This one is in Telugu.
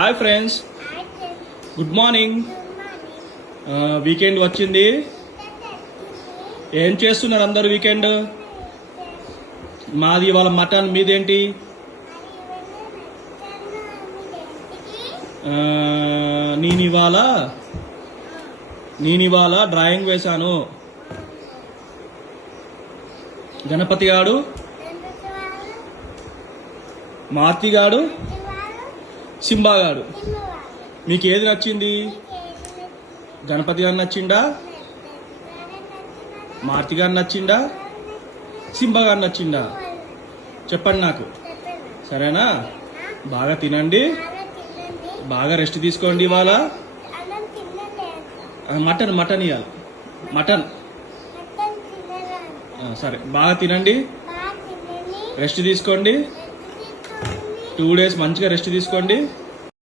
Hi friends, good morning. Weekend వచ్చింది. ఏం చేస్తున్నారు అందరు వీకెండ్? మాది ఇవాళ మటన్. మీదేంటి? నేను ఇవాళ డ్రాయింగ్ వేశాను. గణపతి గాడు, మార్తి గాడు, సింబా గాడు. మీకు ఏది నచ్చింది? గణపతి గారు నచ్చిందా? మార్తి గారు నచ్చిందా? సింబా గారు నచ్చిందా? చెప్పండి నాకు. సరేనా? బాగా తినండి, బాగా రెస్ట్ తీసుకోండి. ఇవాళ మటన్ ఇవ్వాలి. మటన్ సరే, బాగా తినండి, రెస్ట్ తీసుకోండి. 2 days మంచిగా రెస్ట్ తీసుకోండి.